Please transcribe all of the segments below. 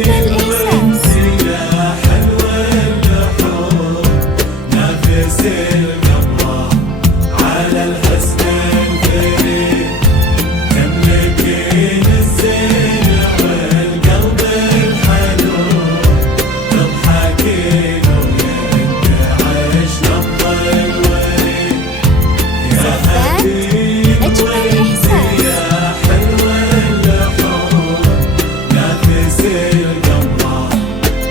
أجمل إحساس يا حلو اللحوم نفس القمر على الحسن الفريد تملكين الزين والقلب الحنون تضحكين وينتعش نبض الوريد يا حبيب أجمل إحساس يا حلو اللحوم نفس القمر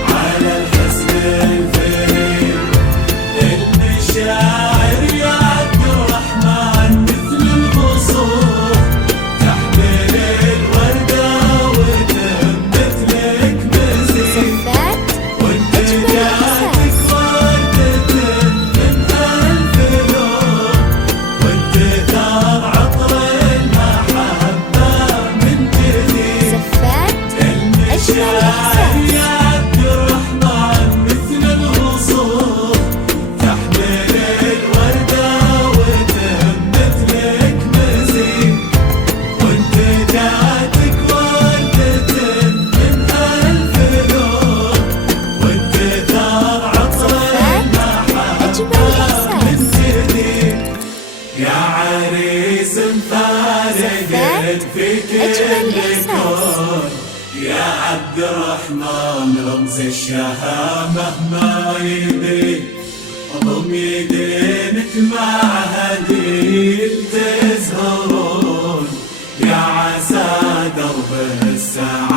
على الحسن الفريد المشاعر يا عبد الرحمن مثل الغصون تحمل الوردة وتنبت لك مزيد زفات وانت أجمل جاتك إحساس وردة من ألف لون وانت ثار عطر المحبة من جديد زفات أجمل المشاعر إحساس يا عبد الرحمن مثل الغصون تحمل الوردة وتنبت لك مزيد وانت جاتك وردة من ألف لون وانت ثار عطر أجمل المحبة من إحساس جديد يا عريس مفارقت في أجمل كل إحساس كون يا عبد الرحمن رمز الشهامة ما يبي ضم يدينك مع هديل تزهرون يا عسى درب السعادة